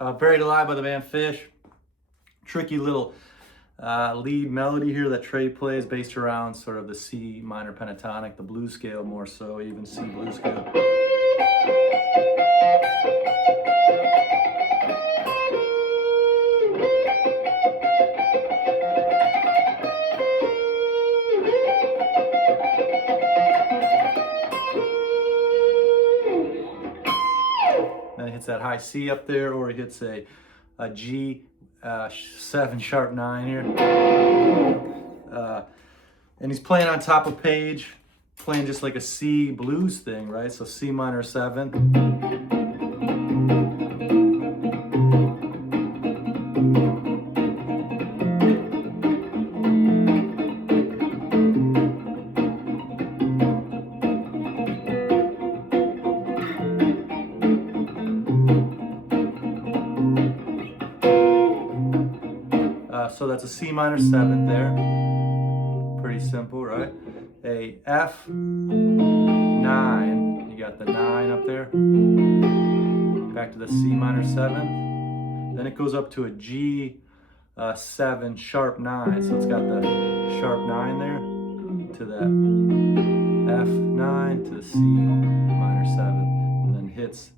Buried Alive by the band Phish. Tricky little lead melody here that Trey plays based around sort of the C minor pentatonic, the blues scale more so, even C blues scale. Then he hits that high C up there, or he hits a G 7 sharp 9 here. And he's playing on top of page, playing just like a C blues thing, right? So C minor 7. So that's a C minor 7th there. Pretty simple, right? A F 9. You got the 9 up there. Back to the C minor 7th. Then it goes up to a G 7 sharp 9. So it's got the sharp 9 there to that F 9 to the C minor 7. And then hits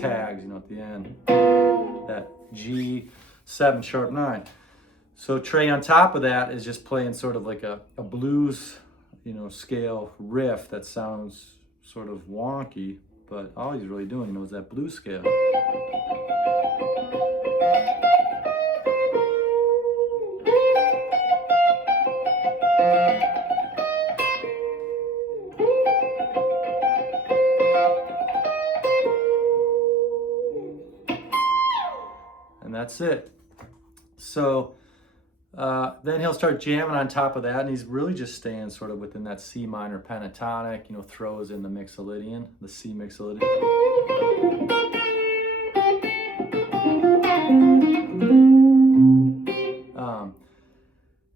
tags, you know, at the end. That G 7 sharp 9. So Trey on top of that is just playing sort of like a blues, you know, scale riff that sounds sort of wonky, but all he's really doing, you know, is that blues scale. And that's it. So then he'll start jamming on top of that, and he's really just staying sort of within that C minor pentatonic, you know, throws in the mixolydian, the C mixolydian.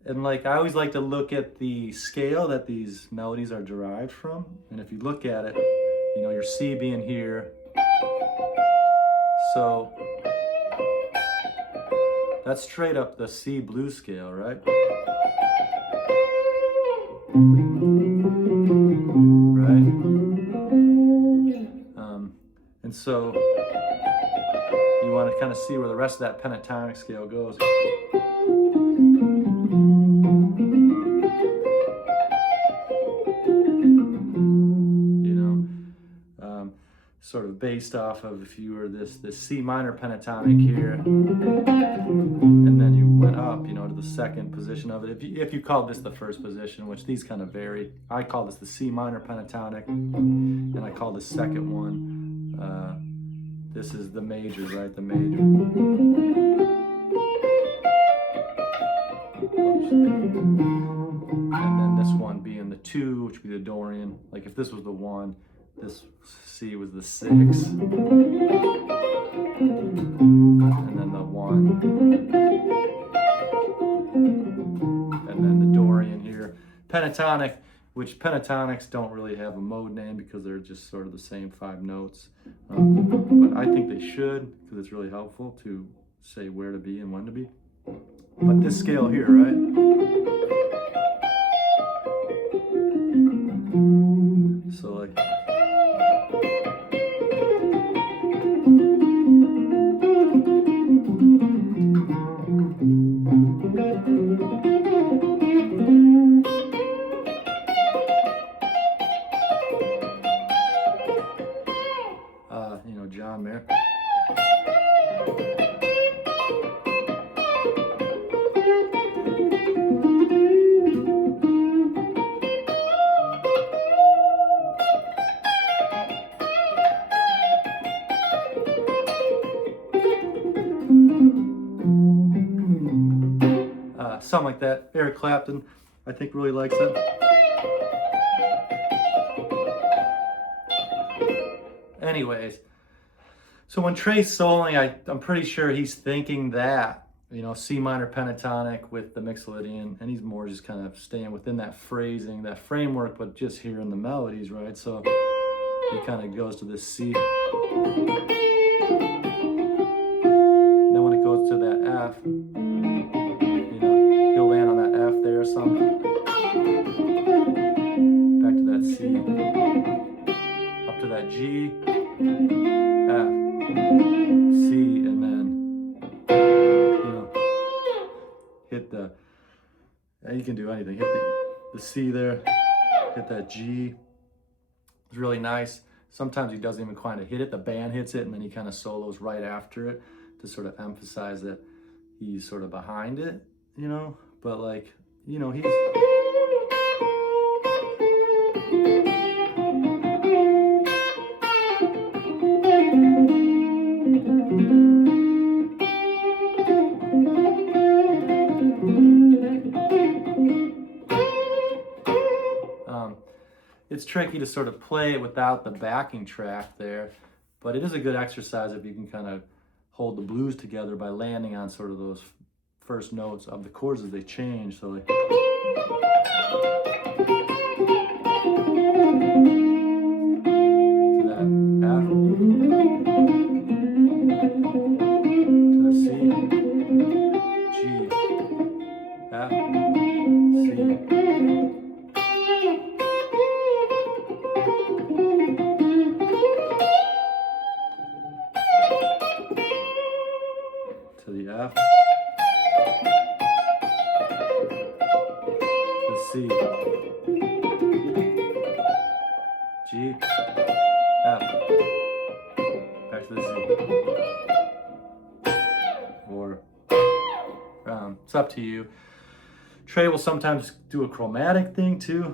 And like, I always like to look at the scale that these melodies are derived from. And if you look at it, you know, your C being here. So that's straight up the C blues scale, right? Right? And so you want to kind of see where the rest of that pentatonic scale goes. Sort of based off of, if you were this C minor pentatonic here, and then you went up, you know, to the second position of it. If you called this the first position, which these kind of vary, I call this the C minor pentatonic, and I call the second one, this is the major, right? The major. And then this one being the 2, which would be the dorian. Like if this was the 1, this C was the 6, and then the 1, and then the dorian here. Pentatonic, which pentatonics don't really have a mode name because they're just sort of the same 5 notes. But I think they should, because it's really helpful to say where to be and when to be. But this scale here, right? So like, you know, John Mayer. Something like that. Eric Clapton, I think, really likes it. Anyways, so when Trey's soloing, I'm pretty sure he's thinking that, you know, C minor pentatonic with the mixolydian, and he's more just kind of staying within that phrasing, that framework, but just hearing the melodies, right? So he kind of goes to this C. he can do anything. Hit the C there, hit that G. It's really nice. Sometimes he doesn't even kind of hit it. The band hits it, and then he kind of solos right after it to sort of emphasize that he's sort of behind it, you know? But like, you know, he's... It's tricky to sort of play it without the backing track there, but it is a good exercise if you can kind of hold the blues together by landing on sort of those first notes of the chords as they change. So like, to that F, to the C, G, F, C. To the F, the C, G, F, back to the Z. Or it's up to you. Trey will sometimes do a chromatic thing too.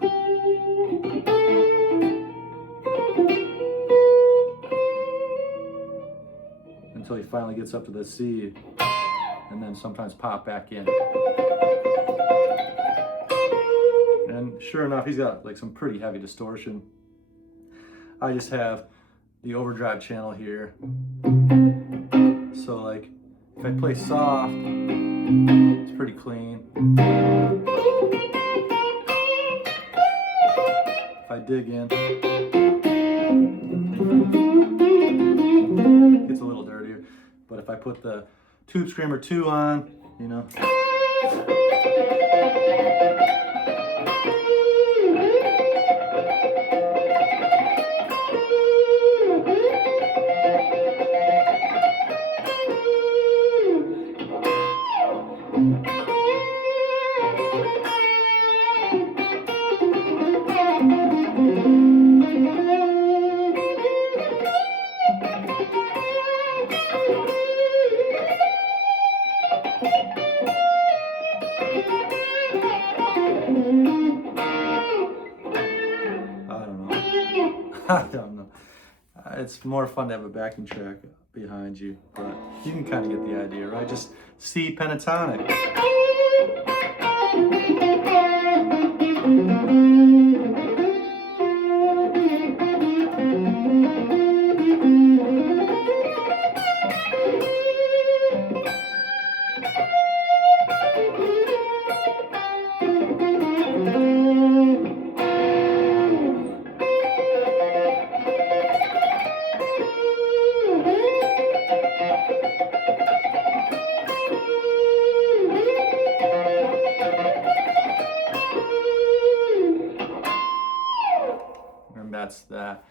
Until he finally gets up to the C, and then sometimes pop back in. And sure enough, he's got like some pretty heavy distortion. I just have the overdrive channel here. So like, if I play soft, it's pretty clean. If I dig in, it gets a little dirtier. But if I put the Tube Screamer 2 on, you know. I don't know. It's more fun to have a backing track behind you, but you can kind of get the idea, right? Just C pentatonic. That's that.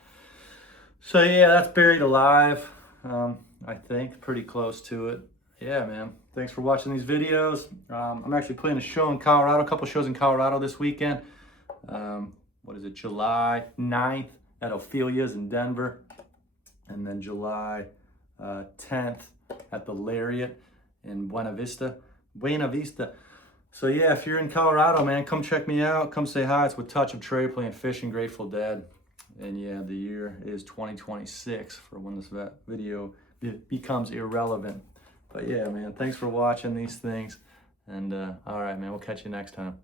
So yeah, that's Buried Alive. I think pretty close to it. Yeah, man. Thanks for watching these videos. I'm actually playing a show in Colorado, a couple shows in Colorado this weekend. What is it? July 9th at Ophelia's in Denver, and then July 10th at the Lariat in Buena Vista. So yeah, if you're in Colorado, man, come check me out. Come say hi. It's with Touch of TREY playing Phish and Grateful Dead. And yeah, the year is 2026 for when this video becomes irrelevant. But yeah, man, thanks for watching these things. And all right, man, we'll catch you next time.